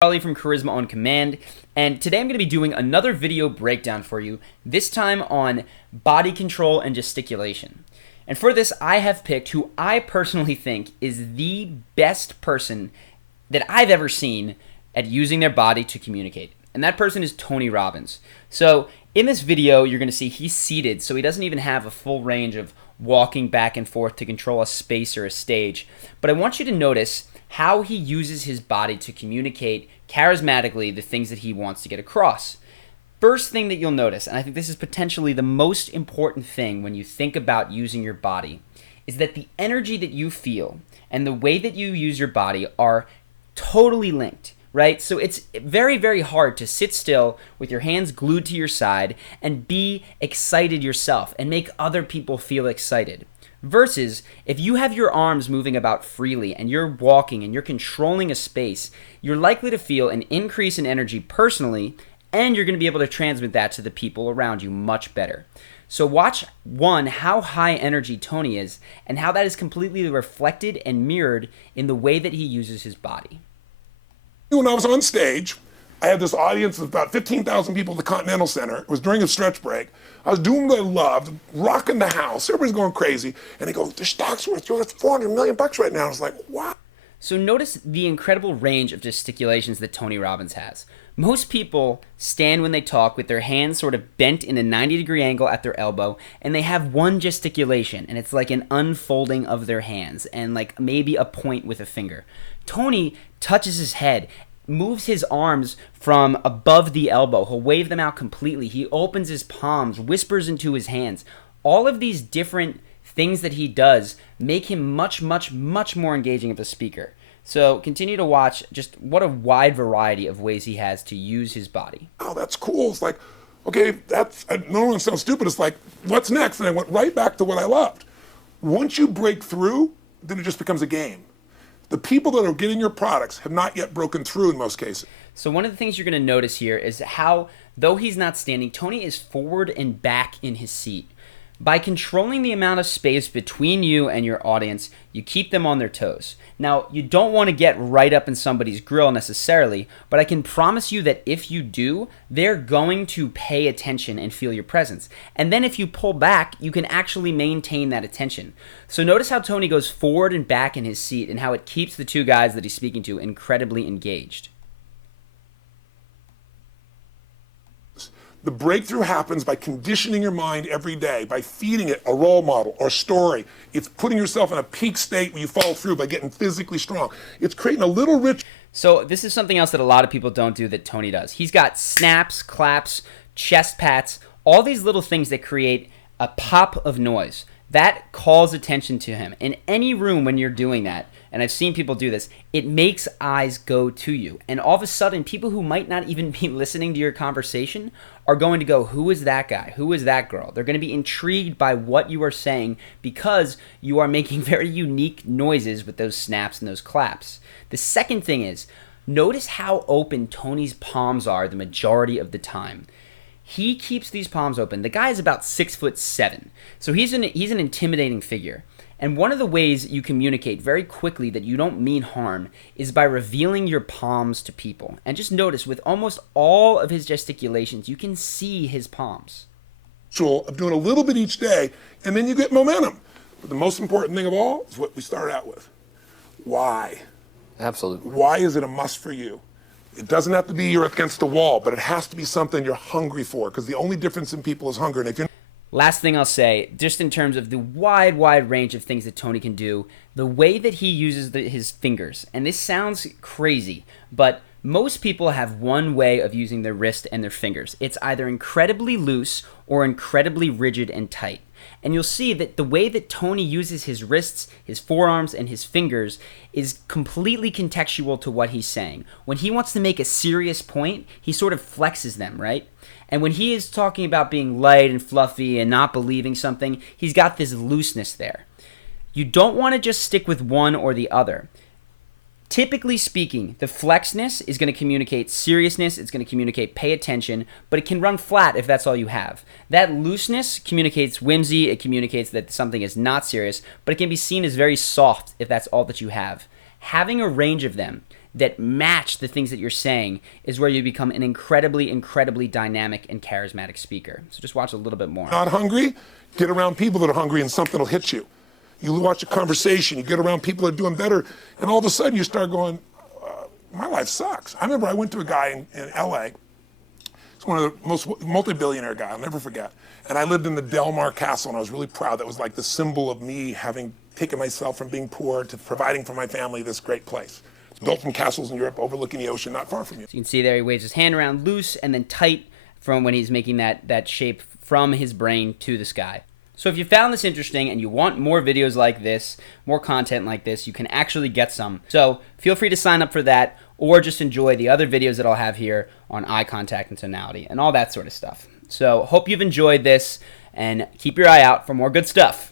Charlie from Charisma on Command, and today I'm going to be doing another video breakdown for you, this time on body control and gesticulation. And for this, I have picked who I personally think is the best person that I've ever seen at using their body to communicate. And that person is Tony Robbins. So in this video, you're going to see he's seated, so he doesn't even have a full range of walking back and forth to control a space or a stage. But I want you to notice how he uses his body to communicate charismatically the things that he wants to get across. First thing that you'll notice, and I think this is potentially the most important thing when you think about using your body, is that the energy that you feel and the way that you use your body are totally linked, right? So it's very, very hard to sit still with your hands glued to your side and be excited yourself and make other people feel excited. Versus if you have your arms moving about freely and you're walking and you're controlling a space, you're likely to feel an increase in energy personally, and you're going to be able to transmit that to the people around you much better. So watch, one, how high energy Tony is and how that is completely reflected and mirrored in the way that he uses his body. When I was on stage, I had this audience of about 15,000 people at the Continental Center. It was during a stretch break. I was doing what I loved, rocking the house. Everybody's going crazy. And they go, the stock's worth $400 million right now. I was like, wow. So notice the incredible range of gesticulations that Tony Robbins has. Most people stand when they talk with their hands sort of bent in a 90-degree angle at their elbow, and they have one gesticulation, and it's like an unfolding of their hands and like maybe a point with a finger. Tony touches his head, moves his arms from above the elbow. He'll wave them out completely. He opens his palms, whispers into his hands. All of these different things that he does make him much, much, much more engaging of a speaker. So continue to watch just what a wide variety of ways he has to use his body. Oh, that's cool. It's like, okay, that's, I don't want to sound stupid. It's like, what's next? And I went right back to what I loved. Once you break through, then it just becomes a game. The people that are getting your products have not yet broken through in most cases. So one of the things you're going to notice here is how, though he's not standing, Tony is forward and back in his seat. By controlling the amount of space between you and your audience, you keep them on their toes. Now, you don't want to get right up in somebody's grill necessarily, but I can promise you that if you do, they're going to pay attention and feel your presence. And then if you pull back, you can actually maintain that attention. So notice how Tony goes forward and back in his seat and how it keeps the two guys that he's speaking to incredibly engaged. The breakthrough happens by conditioning your mind every day, by feeding it a role model or story. It's putting yourself in a peak state where you follow through by getting physically strong. It's creating a little rich. So this is something else that a lot of people don't do that Tony does. He's got snaps, claps, chest pats, all these little things that create a pop of noise. That calls attention to him. In any room when you're doing that, and I've seen people do this, it makes eyes go to you. And all of a sudden, people who might not even be listening to your conversation are going to go, who is that guy? Who is that girl? They're going to be intrigued by what you are saying because you are making very unique noises with those snaps and those claps. The second thing is, notice how open Tony's palms are the majority of the time. He keeps these palms open. The guy is about 6'7", so he's an intimidating figure. And one of the ways you communicate very quickly that you don't mean harm is by revealing your palms to people. And just notice, with almost all of his gesticulations, you can see his palms. Of doing a little bit each day, and then you get momentum. But the most important thing of all is what we start out with. Why? Absolutely. Why is it a must for you? It doesn't have to be you're against the wall, but it has to be something you're hungry for, because the only difference in people is hunger. And if you're Last thing I'll say, just in terms of the wide range of things that Tony can do, the way that he uses his fingers, and this sounds crazy, but most people have one way of using their wrist and their fingers. It's either incredibly loose or incredibly rigid and tight. And you'll see that the way that Tony uses his wrists, his forearms, and his fingers is completely contextual to what he's saying. When he wants to make a serious point, he sort of flexes them, right? And when he is talking about being light and fluffy and not believing something, he's got this looseness there. You don't want to just stick with one or the other. Typically speaking, the flexness is going to communicate seriousness, it's going to communicate pay attention, but it can run flat if that's all you have. That looseness communicates whimsy, it communicates that something is not serious, but it can be seen as very soft if that's all that you have. Having a range of them that match the things that you're saying is where you become an incredibly, incredibly dynamic and charismatic speaker. So just watch a little bit more. Not hungry? Get around people that are hungry and something will hit you. You watch a conversation, you get around people that are doing better, and all of a sudden you start going, my life sucks. I remember I went to a guy in LA. He's one of the most multi-billionaire guy, I'll never forget. And I lived in the Del Mar Castle, and I was really proud. That was like the symbol of me having taken myself from being poor to providing for my family this great place. It's built from castles in Europe overlooking the ocean, not far from you. So you can see there he waves his hand around loose and then tight from when he's making that shape from his brain to the sky. So if you found this interesting and you want more videos like this, more content like this, you can actually get some. So feel free to sign up for that, or just enjoy the other videos that I'll have here on eye contact and tonality and all that sort of stuff. So hope you've enjoyed this, and keep your eye out for more good stuff.